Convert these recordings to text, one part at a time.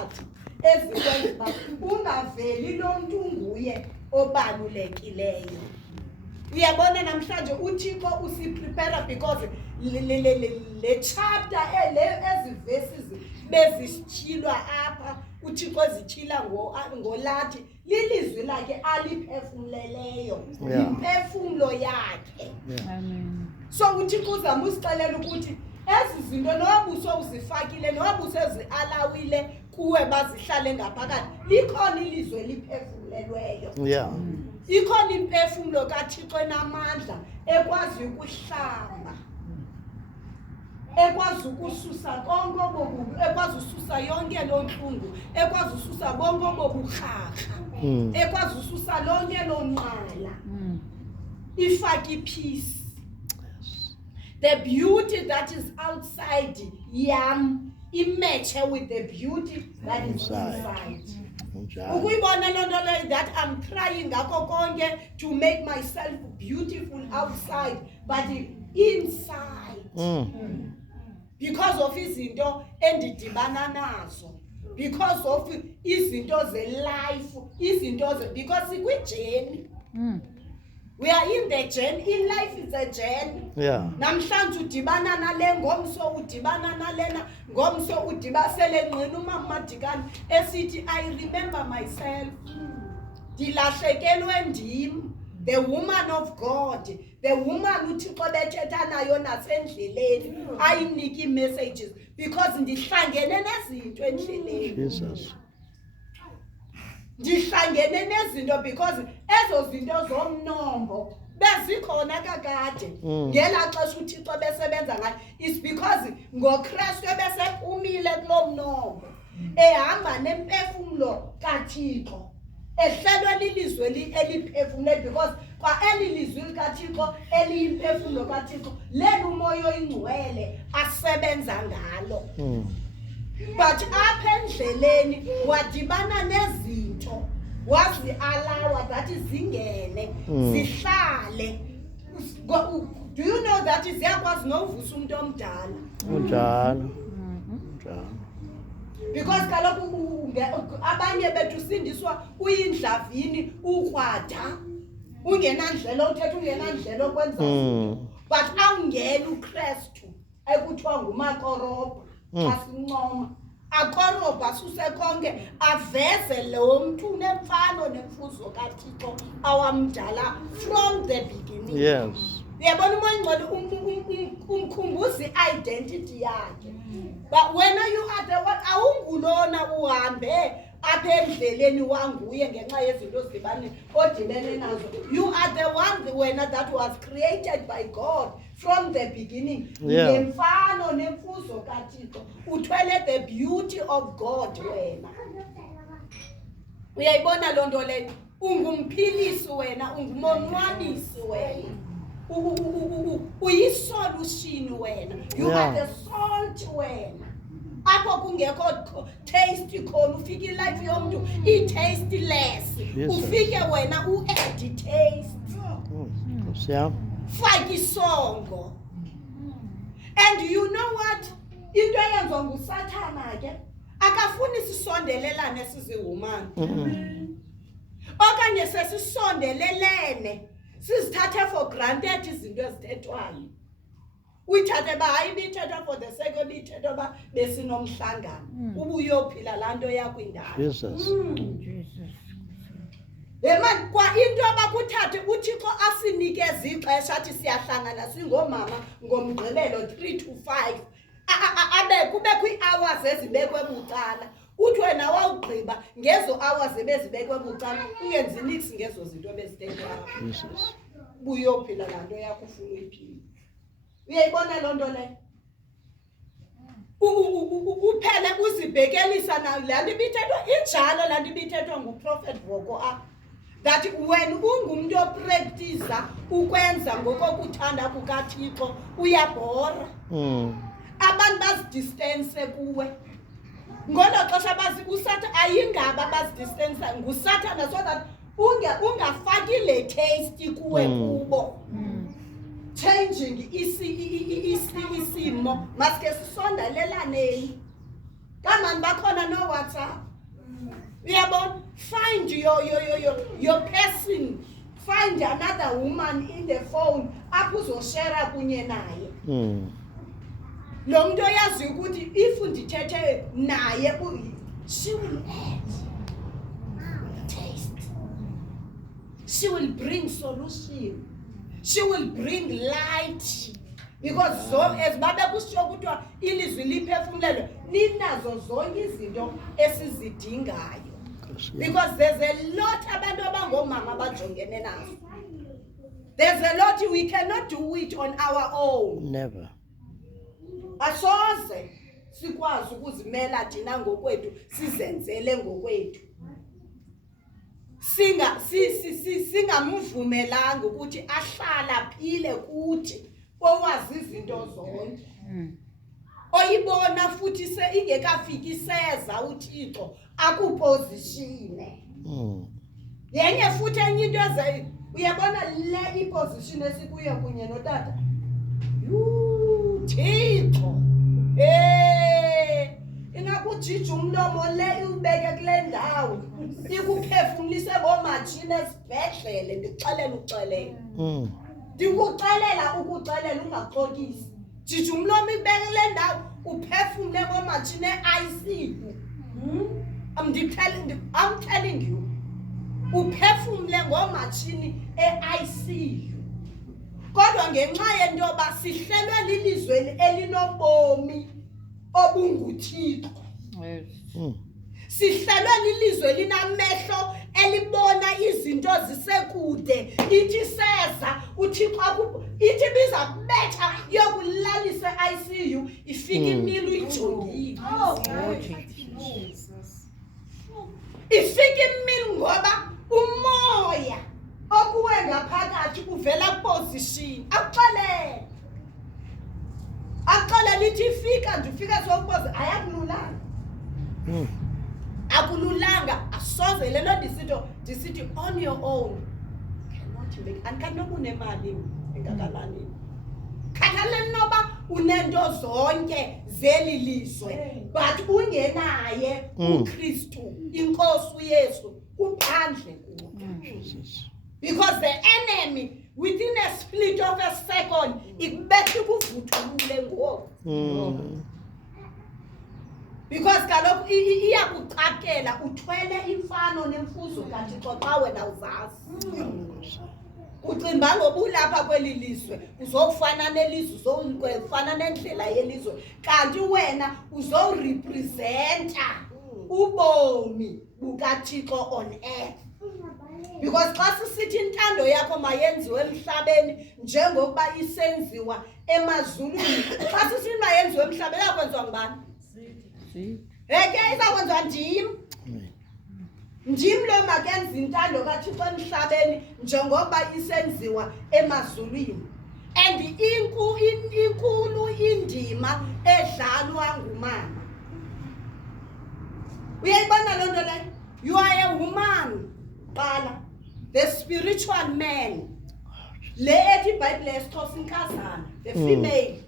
phakathi ezikwenza ungaveli lo muntu unguye obalulekileyo. Uyabona namhlanje uThixo usiprepare because le chapter ezi verses bezisithilwa apha uThixo ezithila ngolathi lilizwi lakhe aliphefumleleyo imphefumulo yakhe. Amen. So uThixo uzama usixelela ukuthi ezi zinto noba usozifakile noba usezialawile kuwe bazihlale ngaphakathi likhona ilizwe eliphefumlelweyo. Yeah. Ikhona imphefumulo kaThixo enamandla ekwazi ukuhlamba, ekwazi ukususa konke obobubi, ekwazi ususa yonke lo nhlungu, ekwazi ususa bonke oboburharha, ekwazi ususa lonke lo nqala, ifake peace. The beauty that is outside yam match with the beauty that is inside. Ukuyibona lo nto leyo that I'm trying ngakho konke to make myself beautiful outside but inside. Because of izinto endidibana nazo, because of izinto ze-life, because sikwi-journey. We are in the journey. In life is a journey. Yeah. Namhlanje udibana nale ngomso udibana nalena ngomso udibasele ngqina uMamadikani esithi I remember myself. Dilahlekelwe ndim, the woman of God, the woman uThixo bethetha nayo nasendleleni ayiniki messages because ndihlangene nezinto endleleni. Jesus. Ndihlangene nezinto because ezo zinto zomnombo bezikhona kakade ngela xesha uThixo besebenza ngayo. It's because ngoKristu besephumile kulomnombo ehamba nemphefumulo kaThixo ehlelwe lilizwe eliphefumule because kwa elilizwi likaThixo eliyimphefumulo kaThixo leli umoya oyingcwele asebenza ngalo. But apha endleleni wadibana nezinto wazi-alawa that zingene zihlale. Do you know that ziyakwazi novusa umuntu omdala? Unjalo. Because kaloku abanye bethu sindiswa uyindlavini ukrwada ungenandlela uthetha ungenandlela okwenza but awungena uKristu ekuthiwa ngumakorobha asincoma akoroba asuse konke aveze lo muntu unemfano nemfuzo kaThixo awamdala from the beginning. Yes. Uyabona umoya ongcwele umkhumbuza i-identity yakhe. But when you are the one awungulona uhambe apha endleleni wanguye ngenxa yezinto odibene nazo. You are the one wena that was created by God from the beginning. Nemfano nemfuzo kaThixo uthwele the beauty of God wena. Uyayibona lo nto leyo ungumphilisi wena ungumonwabisi wena. Uyisolution wena. You are the salt wena. Apho kungekho taste khona ufike ilife yomuntu i-tasteless ufike wena u-add taste. Fake isongo. And you know what? Into eyenziwa nguSathana ke akafuni sisondelelane siziwumani. Okanye sesisondelelene sizithathe for granted izinto ezithethwayo. Uyithathe hayi bithethwa for the sake of ithetha ba besinomhlangano. Ubuyophila laa nto yakho indawo. Jesus. Man kwa into abakuthathe uThixo asinikeze ixesha athi siyahlangana singomama ngomgqibelo 3 to 5. Abe kubekho ii-hours ezibekwe bucala. Uthi wena wawugqiba ngezo hours ebezibekwe bucala ungenzi nix ngezo zinto bezithethwayo. Jesus. Buyophila laa nto yakho ufuna uyiphila. Uyayibona loo nto leyo? Uphele uzibhekelisa nayo laa nto ibithethwa injalo laa nto ibithethwa nguProfet Voko that when ungumntu opractiza ukwenza ngokokuthanda kukaThixo uyabhora. Abantu bazidistance kuwe. Ngolo xesha uSathana ayingaba bazidistance nguSathana so that ungafaki le taste kuwe kubo. Changing isimo maske sisondelelaneni. Kamani bakhona uyabona no WhatsApp. Uyabona, find your person. Find another woman in the phone apho uzoshare kunye naye. Lo muntu oyazi ukuthi if ndithethe naye she will add taste. She will bring solution. She will bring light. Because so as babe kusho kuthiwa ilizwi liphefumulelo ninazo zonke izinto esizidingayo. Because there's a lot abantu abangomama abajongene nazo. There's a lot we cannot do it on our own. Never. Asoze sikwazi ukuzimela thina ngokwethu sizenzele ngokwethu. Singamvumelanga ukuthi ahlala phile kuthi owazi izinto zonke. Oyibona futhi ingekafiki iseza uThixo akupositione. Yenye futhi enye into eze uyabona le iposition esikuyo kunye notata. Thixo. Ingakujija umlomo le ubeke kule ndawo. Ikuphefumulise ngomatshini esibhedlele ndixelela uxelele. Ndikuxelela ukuxelela ungaxokisi. Jija umlomo ibeke kule ndawo uphefumule ngomatshini eICU. I'm telling you. Uphefumule ngomatshini eICU. Kodwa ngenxa yento yoba sihlelwe lilizwe elinobomi obunguThixo. Sihlelwe lilizwe linamehlo elibona izinto zisekude. Ithi seza uThixo ithi biza kubetha yokulalisa eICU ifika imilo uyijongile. Ifika imilo ngoba umoya okuwe ngaphakathi uvela position. Aqala lithi fika nje ufika sokuboza ayakululanga. Akululanga asoze lelo disithi on your own cannot make ankanoba unemali engakalani. Khathaleni noba unento zonke zeli lizwe but ungenaye uKristu inkosi uYesu kuphandle kuwo. Because the enemy within a split of a second ikubetha kuvuthulule ngoku. Because kaloku iyakucakela uthwele imfano nemfuzo kaThixo xa wena uzazi. Ucimba ngoba ulapha kweli lizwe uzofana nelizwe uzofana nendlela yelizwe kanti wena uzorepresenta ubomi bukaThixo on earth. Because xa sisithi intando yakho mayenziwe emhlabeni njengokuba isenziwa emazulwini. Xa sisithi mayenziwe emhlabeni yakwenziwa ngubani? Izakwenziwa ndim. Ndim lo makenza intando kaThixo emhlabeni njengoba isenziwa emazulwini. And inkulu indima edlalwa ngumama. Uyayibona loo nto leyo? You are a woman. Qala the spiritual man. Le ethi iBhayibhile yesiXhosa inkazana, the female.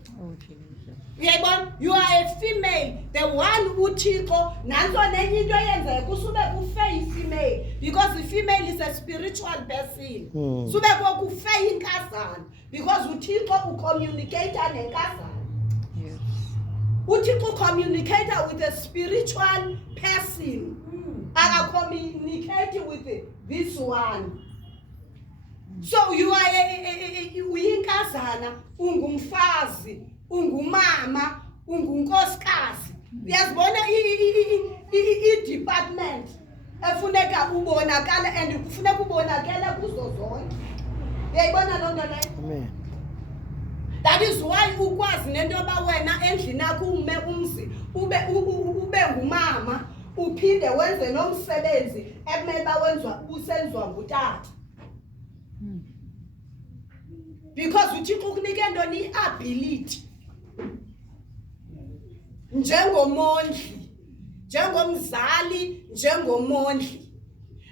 Uyayibona? You are a female, the one uThixo nanso nenye into yenza kusube kufe ifemale because the female is a spiritual person. Sube kufe inkazana because uThixo ucommunicate nenkazana. Yes. uThixo communicate with a spiritual person. Communicate with this one. So you are uyinkazana, ungumfazi, ungumama, ungunkosikazi. Uyazibona i-department efuneka ubonakala and kufuneka ubonakala kuzo zonke. Uyayibona loo nto leyo? Amen. That is why ukwazi nento yoba wena endlini yakho ume umzi ube ngumama uphinde wenze nomsebenzi ekumele bawenziwa usenziwa ngutata. Because uThixo ukunika ntoni i-ability njengomondli, njengomzali, njengomondli.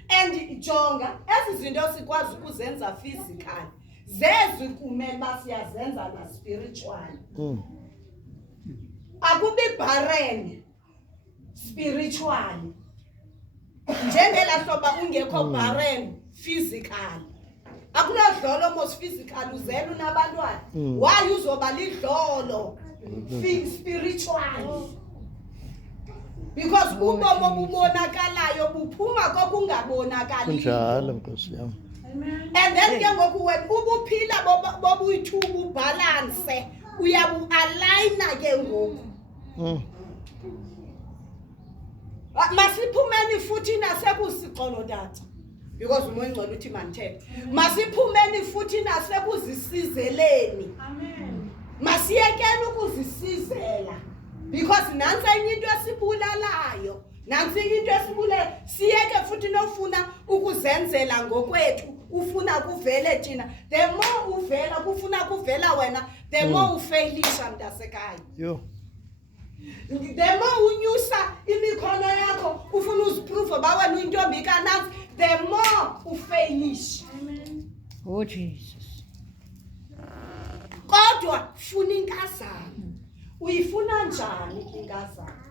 And jonga ezi zinto sikwazi ukuzenza physical zezi kumele basiyazenza na spiritual. Akubi barren spiritually. Njengela hloba ungekho barren physical. Akunadlolo mos physical uzela unabantwana. Why uzoba lidlolo spiritual? Because ubomo bubonakalayo buphuma kokungabonakali. Kunjalo Nkosi yami. And then ke ngoku wena ubuphila bobuyi-2 ubalance uyabu-aligna ke ngoku. Masiphumeni futhi nasekusixolo tata because umoya ngcwele uthi manithethe. Masiphumeni futhi nasekuzisizeleni. Amen. Masiyekeni ukuzisizela because nansi enye into esibulalayo. Nansi into esibulalayo siyeke futhi nofuna ukuzenzela ngokwethu ufuna kuvele thina. The more uvela kufuna kuvela wena the more ufailisha mntasekhaya. Yo. The more unyusa imikhono yakho ufuna uziprove bawe uyintombi kanansi the more ufailisha. Amen. Oh Jesus. Kodwa funa inkazana. Uyifuna njani inkazana?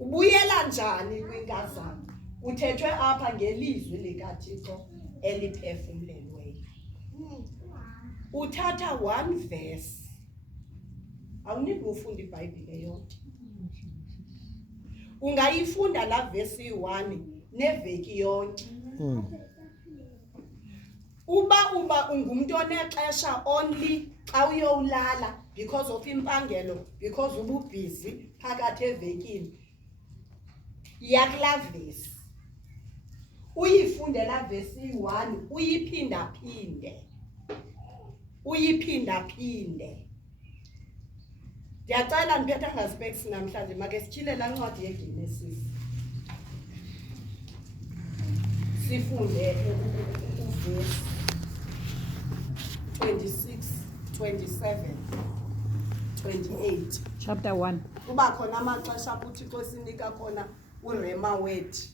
Ubuyela njani kwinkazana? Uthethwe apha ngelizwi likaThixo eliphefumlelweyo. Uthatha one verse. Awuniki ufunda iBhayibhile yonke. Ungayifunda la verse 1 neveki yonke. Uba ungumuntu onexesha only xa uyolala because of impangelo, because ububhizi phakathi evekini. Yakla verse. Uyifunde la verse 1 uyiphinda phinde. Ndiyacela ndiphethe ngaspects namhlanje make sityhile la ncwadi yeGenesis. Sifunde uverse 26, 27, 28. Chapter 1. Kuba khona amaxesha uThixo sinika khona urema wethi.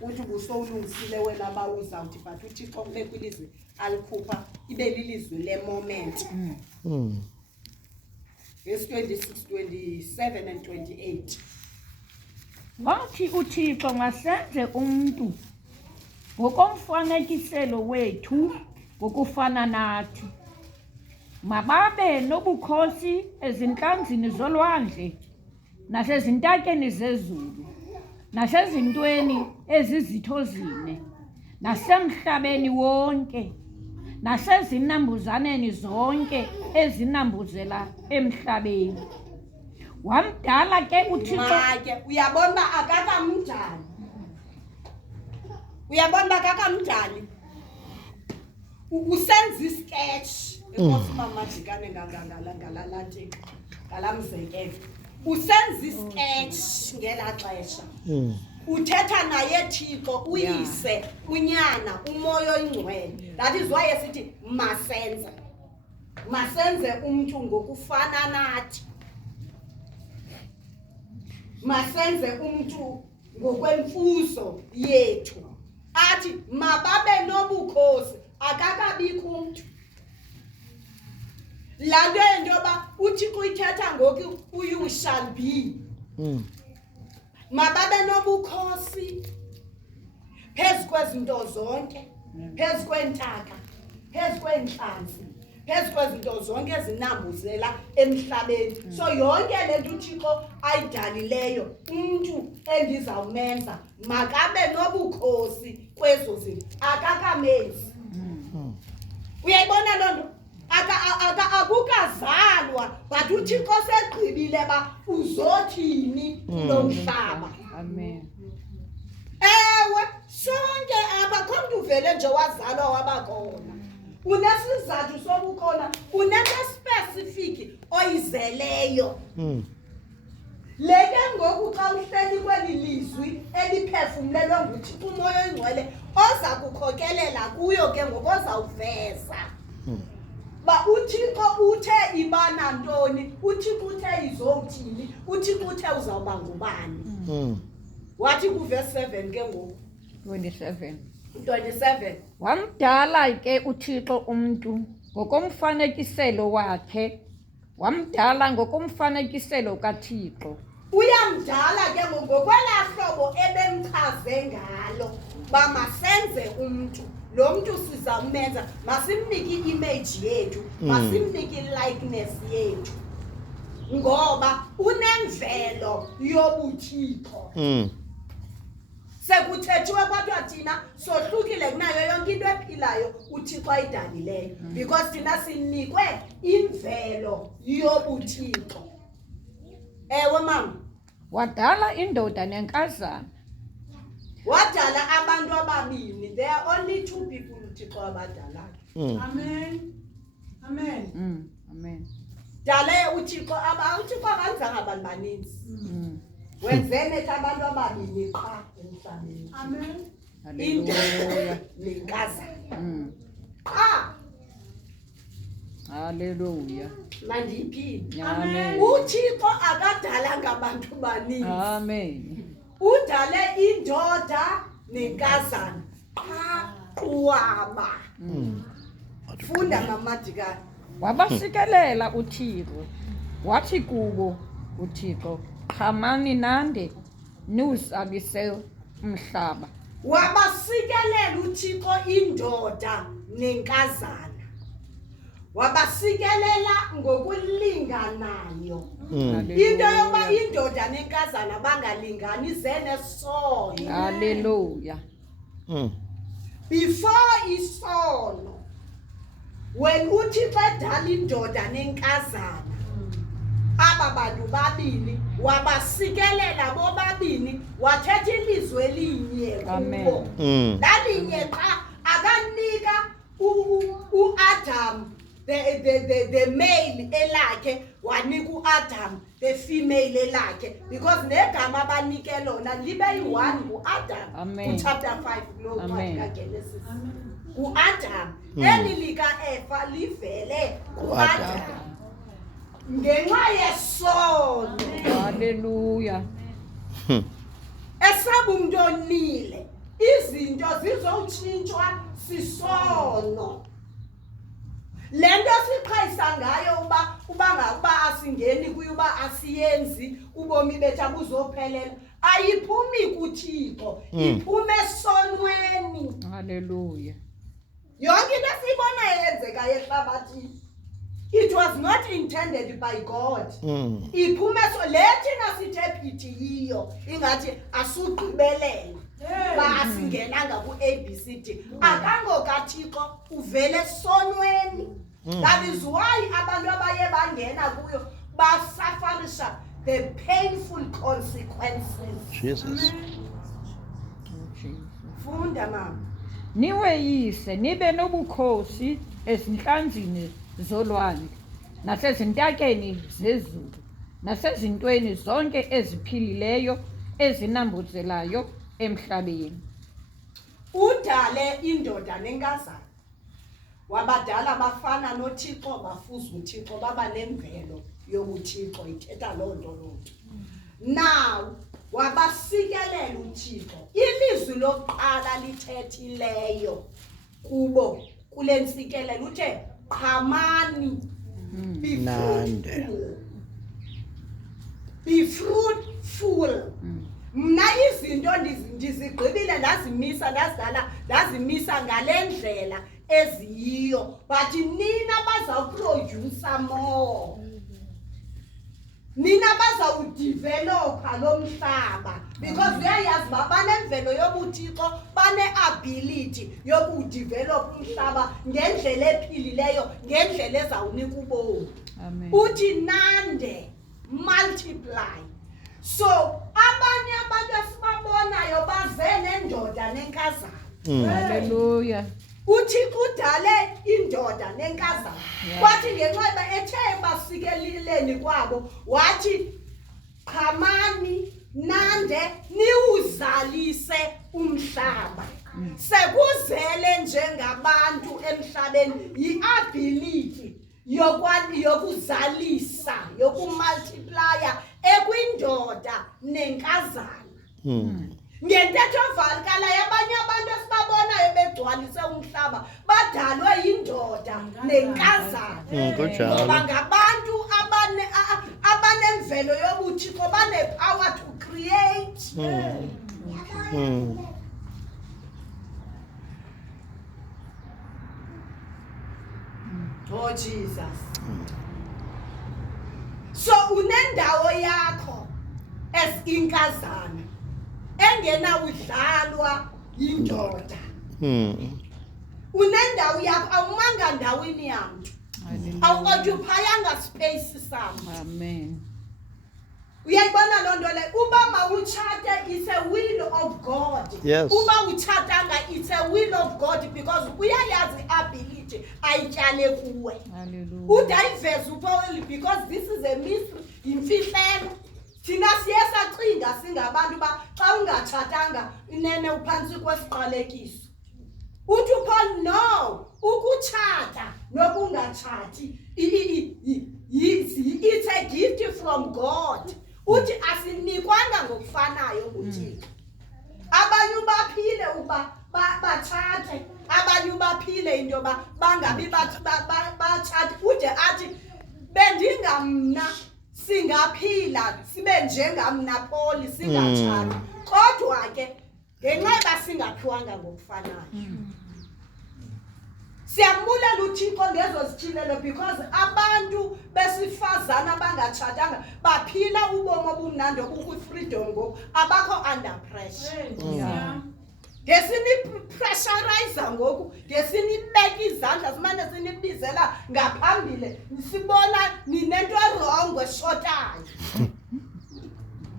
Uthi busowulungisile wena bawuzawuthi but uThixo kubekho ilizwi alikhupha ibe lilizwi le moment. Verse 26, 27 and 28. Wathi uThixo masenze umuntu ngokomfanekiselo wethu ngokufana nathi. Mababe nobukhosi ezintlanzini zolwandle nasezintakeni zezulu nasezintweni ezizithozine nasemhlabeni wonke nasezinambuzaneni zonke ezinambuzela emhlabeni. Wamdala ke uThixo. Uyabona akakamdali. Uyabona akakamdali. Usenza isketch enkosi mama jikane ngalathi ngalamzekelo. Usenza isketch ngela xesha. Uthetha naye Thixo uyise unyana umoya oyingcwele. That is why esithi masenze umuntu ngokufana nathi. Masenze umuntu ngokwemfuzo yethu. Athi mababe nobukhosi akakabikho umuntu. La nto endoba uThixo ithetha ngoku you shall be. Mababe nobukhosi phezu kwezinto zonke, phezu kwentaka, phezu kwenhlanzi, phezu kwezinto zonke ezinambuzela emhlabeni. So yonke lento uThixo ayidalileyo umuntu endizawumenza makabe nobukhosi kwezo zinto akakamenzi. Uyayibona loo nto? Akukazalwa but uThixo segqibile ba uzothini lo mhlaba. Amen. Ewe sonke apha khona uvele nje wazalwa wabakhona. Unesizathu sokukhona, unento specific oyizeleyo. Leke ngoku xa uhleli kweli lizwi eliphefumlelwe nguThixo umoya oyingcwele oza kukhokelela kuyo ke ngoku ozawuveza. Ba uThixo uthe ibana ntoni, uThixo uthe izothini, uThixo uthe uzawuba ngubani. Wathi kuverse 7 ke ngoku 27. Wamdala ke uThixo umuntu ngokomfanekiselo wakhe. Wamdala ngokomfanekiselo kaThixo. uyamdala ke ngokwelaa hlobo ebemchaze ngalo uba masenze umntu. Lo mntu sizawumenza, masimnike i-image yethu, masimnike i-likeness yethu. Ngoba unemvelo yobuthixo. Sekuthethiwe kodwa thina sohlukile kunayo yonke into ephilayo uThixo ayidalileyo. Because thina sinikwe imvelo yobuthixo. Ewe mama. Wadala indoda nenkazana. Wadala abantu ababini. There are only two people uThixo abadalayo. Amen. Amen. Amen. Dale uThixo akenzanga abantu baninzi. Wenzene abantu ababini qha emhlabeni. Amen. Indoda nenkazana. Qha. Hallelujah. Mandiphinde. Amen. uThixo akadalanga abantu baninzi. Amen. Udale indoda nenkazana qha uwaba. Funda mamadikana. Wabasikelela uThixo. Wathi kubo uThixo, "Qhamani nande niwuzalise umhlaba." Wabasikelela uThixo indoda nenkazana. Wabasikelela ngokulinganayo. Into yoba indoda nenkazana bangalingani zenesono. Hallelujah. Before isono, when uThixo edala indoda nenkazana, aba bantu babini wabasikelela bobabini, wathetha ilizwi elinye kubo. Lalinye qha akanika uAdam the male elakhe, wanika uAdam the female elakhe, because negama abanike lona libe yi-1 uAdam. Chapter 5 kaGenesis. uAdam. Eli lika Eva livele kuAdam. Ngenxa yesono. Hallelujah. Esaba umuntu onile, izinto zizotshintshwa sisono. Lento siqhayisa ngayo uba asingeni kuyo, uba asiyenzi ubomi bethu abuzophelela, ayiphumi kuThixo, iphume esonweni. Hallelujah. Yonke into esiyibona yenzeka ehlabathini, it was not intended by God. Iphume lethina sithe phithi yiyo, ingathi asugqibelela ba asingenanga ku-ABCD. AkangokaThixo, uvele esonweni. That is why abantu abaye bangena kuyo basafarisha the painful consequences. Jesus. Funda mama. Niweyise nibe nobukhosi ezinhlanzini zolwandle nasezintakeni zezulu nasezintweni zonke eziphilileyo ezinambuzelayo emhlabeni. Udale indoda nenkazana. Wabadala bafana noThixo, bafuza uThixo, baba nemvelo yobuThixo, ithetha loo nto. Now wabasikelela uThixo. Ilizwi lokuqala lithethileyo kubo kule ntsikelelo uthe qhamani, be fruitful. Mna izinto ndizigqibile ndazimisa ngale ndlela eziyiyo, but nina bazawuproducer more. Nina bazawudevelopa lo mhlaba, because uyayazi uba banemvelo yobuThixo, bane-ability yokudevelopa umhlaba ngendlela ephilileyo, ngendlela ezawunika ubomi. Uthi nande, multiply. So abanye abantu esibabonayo baze nendoda nenkazana. Hallelujah. uThixo udale indoda nenkazana. Kwathi ngenxa ethe basikeleleni kwabo, wathi qhamani nande niwuzalise umhlaba. Sekuzele njengabantu emhlabeni i-ability yokuzalisa, yokumultiplya ekwindoda nenkazana. Ngentetho evalekalayo abanye abantu esibabonayo begcwalise umhlaba badalwe yindoda nenkazana. Ngoba ngabantu abanemvelo yobuthixo bane-power to create. Oh Jesus. So unendawo yakho as inkazana engena udlalwa yindoda. Unendawo yakho awumanga ndaweni yamntu. Awuoccupyanga space sami. Amen. Uyayibona loo nto le uba mawutshate it's a will of God. Yes. Uba utshatanga it's a will of God because uyayazi ability ayityale kuwe. Hallelujah. Udayiveze uPaul because this is a mystery imfihlelo. Thina siye sacinga singabantu ba xa ungatshatanga inene uphantsi kwesiqalekiso. Uthi uPaul no ukutshata nokungatshati it's a gift from God. Uthi asinikwanga ngokufanayo nguThixo. Abanye baphile uba batshate, abanye baphile into yoba bangabi batshate. Ude athi bendingamna singaphila sibe njengamna Paul singatshati. Kodwa ke ngenxa yoba singaphiwanga ngokufanayo. Siyamulela uThixo ngezo zithilelo because abantu besifazana abangatshatanga baphila ubomi obumnandi obukwi-freedom ngoku abakho under pressure. Ngesini pressurize ngoku, ngesini ibeka izandla simane sinibizela ngaphambili sibona ninento wrong eshotayo.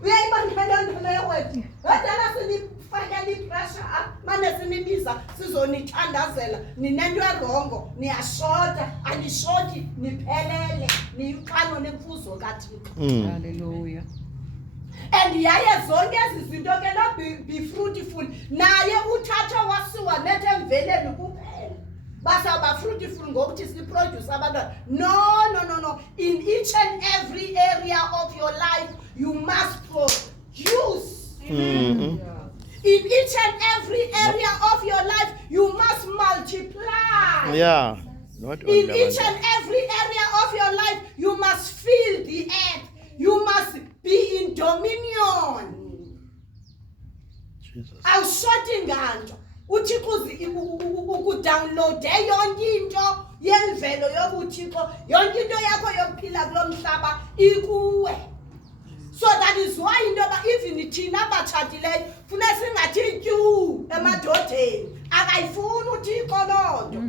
Uyayibona loo nto leyo wethu? Wadala sinifakela ipressure mane sinibiza sizonithandazela ninento wrong niyashota anishoti niphelele niyiqano nemfuzo kaThixo. Hallelujah. And yaye zonke ezi zinto ke no be fruitful naye uthatha wasiwa nethemveleni kuphela basaba fruitful ngokuthi siproduce abantwana. No, in each and every area of your life you must produce. In each and every area of your life you must multiply. Yeah. Not In only each and every area of your life you must fill the earth. You must be in dominion. Jesus. Awushoti nganto. uThixo ukudownload yonke into yemvelo yobuThixo, yonke into yakho yokuphila kulomhlaba ikuwe. So that is why into ba even thina batshatileyo funeka singathi tyu emadodeni. Akayifuni uThixo lonto.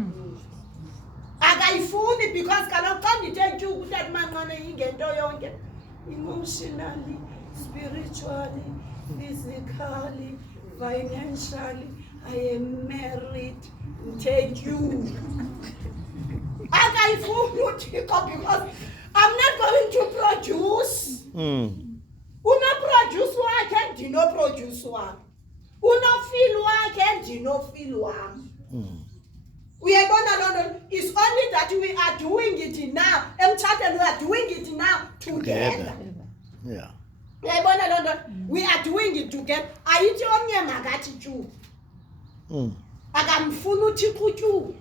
Akayifuni because kaloku xa ndithe tyu kuthathi manqane ingento yonke. Emotionally, spiritually, physically, financially, I am married. Thank you. Akayifuni uThixo because I'm not going to produce. Unoproduce wakhe ndinoproduce wami. Unofeel wakhe ndinofeel wami. Uyayibona loo nto? It's only that we are doing it now. Emtshatweni we are doing it now together. Yeah. Uyayibona loo nto? We are doing it together. Ayithi omnye makathi tyu. Akamfuni uThixo tyu.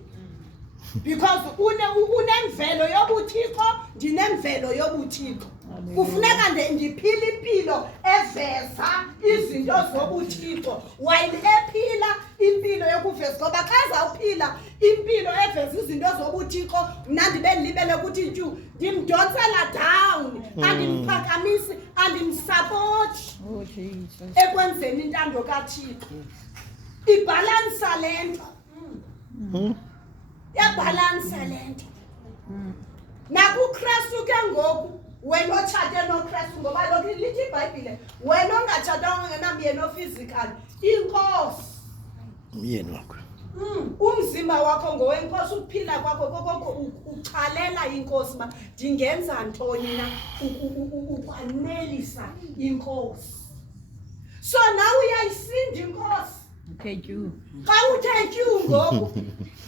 Because unemvelo yobuThixo, ndinemvelo yobuThixo. Kufuneka ndiphila impilo eveza izinto zobuThixo while ephila impilo yokuveza ngoba xa zawuphila impilo eveza izinto zobuThixo mna ndibe ndilibele ukuthi tyu ndimdonsela down andimphakamisisi andimsapoti ekwenzeni intando kaThixo. Ibhalansa le nto. Yabhalansa le nto. NakuKristu ke ngoku wena otshate noKristu ngoba lokhu lithi iBhayibhile wena ongatshatanga ngenamyeni ophysical inkosi Myeni wakho. Umzimba wakho ngowenkosi ukuphila kwakho kokoko uchalela inkosi ba ndingenza ntoni na ukwanelisa inkosi. So now uyayisinda inkosi. Thank you. Xa uthe tyu ngoku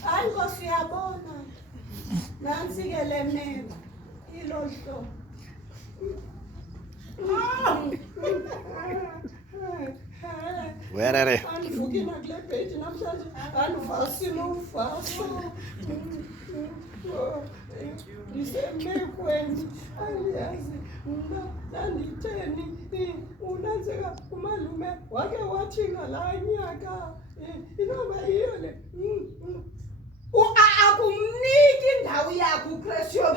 hayi Nkosi uyabona nansi ke le meko ilo hlobo. Where are they? Andivuki nakule bhedi namhlanje andivasile uvaso. Ndisemekweni andiyazi mna ndanditheni unantsika umalume wake wathi ngalaa nyaka inoba yiyo le akumniki indawo yakho uChresio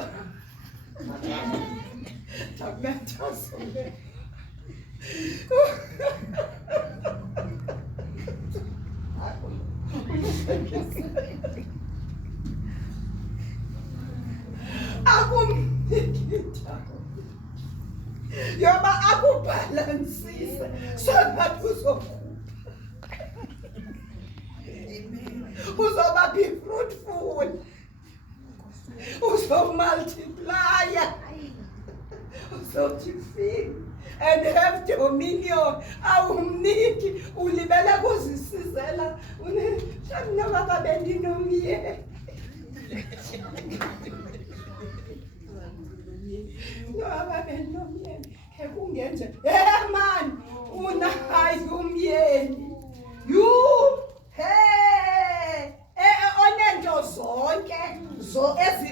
takubenthasole yoba akubhalansise songathi uzoba be fruitful, uzomultiplya, uzojifika and have dominion. Awumniki ulibele kuzisizela nababa bendinomyeni nababa bendinomyeni ke kungenje man unayo umyeni onento zonke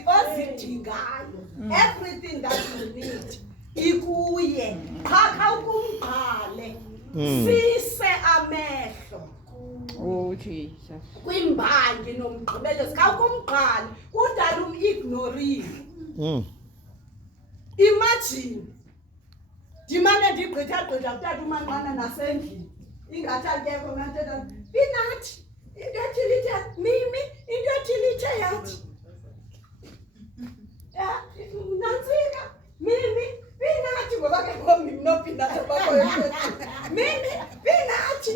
ozidingayo, everything that you need ikuye. Qha ukumqale sise amehlo Oh Jesus. kwimbangi nomgqibelo xa ukumqala udala umignorile. Imagine ndimane ndigqitha kutata umanqana nasendlini ingathi akekho mnantena inathi into ethilithe mimi into ethilithe yathi nantsika mimi binathi ngoba ke ngomi mnophinatho bakhoyo mimi binathi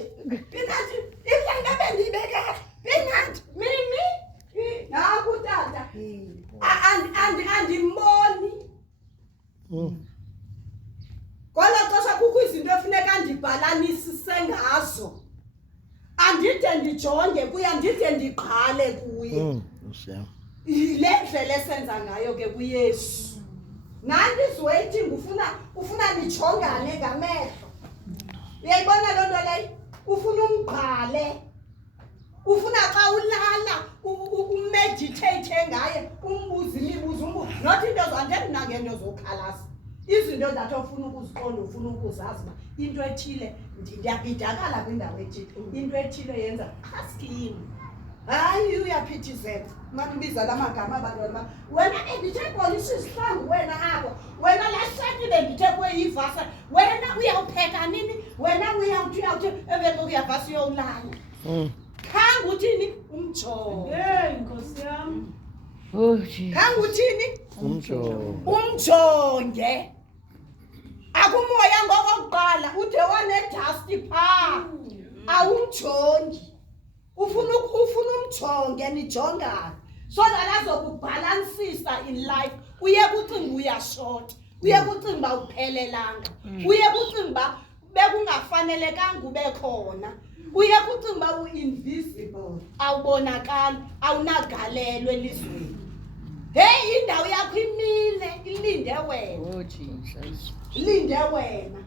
ihlanga bendibeka binathi mimi nakutata andimboni ngola xesha kukho izinto efuneka ndibhalanisise ngazo andide ndijonge kuye andide ndiqhale kuye le ndlela esenza ngayo ke kuYesu. Nanti is waiting ufuna nijongane ngamehlo. Uyayibona loo nto leyo? Ufuna umqhale. Ufuna xa ulala umeditate ngaye umbuze imibuzo not into zonke mna ngento zokhalasa. Izinto that ofuna ukuziqonda ufuna ukuzazi ba into ethile ndiyabhidakala kwindawo ethile into ethile yenza askini hayi uyaphithizela makubiza lamagama abantwana wena endithe polisi isihlangu wena apho wena lasakile ndithe kweyivasa wena uyawupheka nini wena uyawuthi evele uyavasa uyowulala khange uthini umjongo Nkosi yami. Oh Jesus. khange uthini umjonge akumoya ngokokuqala ude wanedasti phaa awumjongi ufuna umjonge nijongane so that azokubhalansisa in life. Uye kucinga uyashort, uye kucinga uba uphelelanga, uye kucinga uba bekungafanelekanga ube khona, uye kucinga uba u-invisible, awubonakali, awunagalelo elizweni. Hey, indawo yakho imile ilinde wena. Oh Jesus. Linde wena.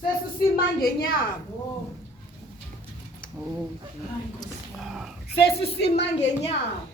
Sesisima ngenyawo. Oh Sesisima ngenyawo.